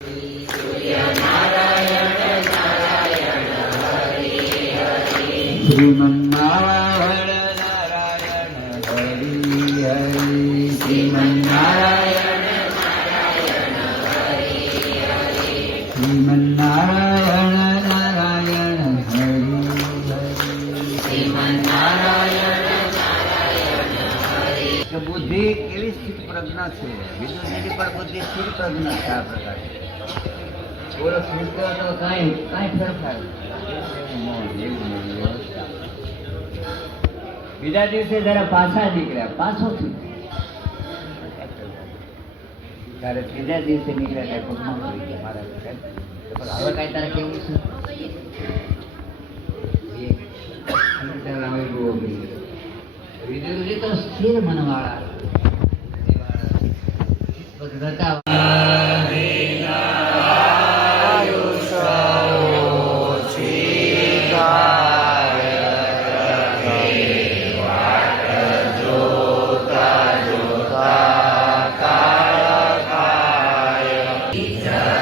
શ્રીમન્નારાયણ નારાયણ હરિ હરિ શ્રીમન્નારાયણ શ્રીમન્નારાયણ નારાયણ હરિ હરિ શ્રીમન્નારાયણ. બુદ્ધિ કેવી સ્થિત પ્રજ્ઞા છે? વિદુરની પણ બુદ્ધિ સ્થિર પ્રજ્ઞા છે. આ પ્રકારે બોલો સ્થિર તો કાંઈ ફેરફાર બીજા દિવસે જરા પાછા નીકળ્યા, પાછો ત્યારે ત્રીજા દિવસે નીકળ્યા પગમાં પડી ગયા મારા. હવે કાંઈ તારે કેવું છે? વિદુરજી તો સ્થિર મનવાળા હતા. Yeah.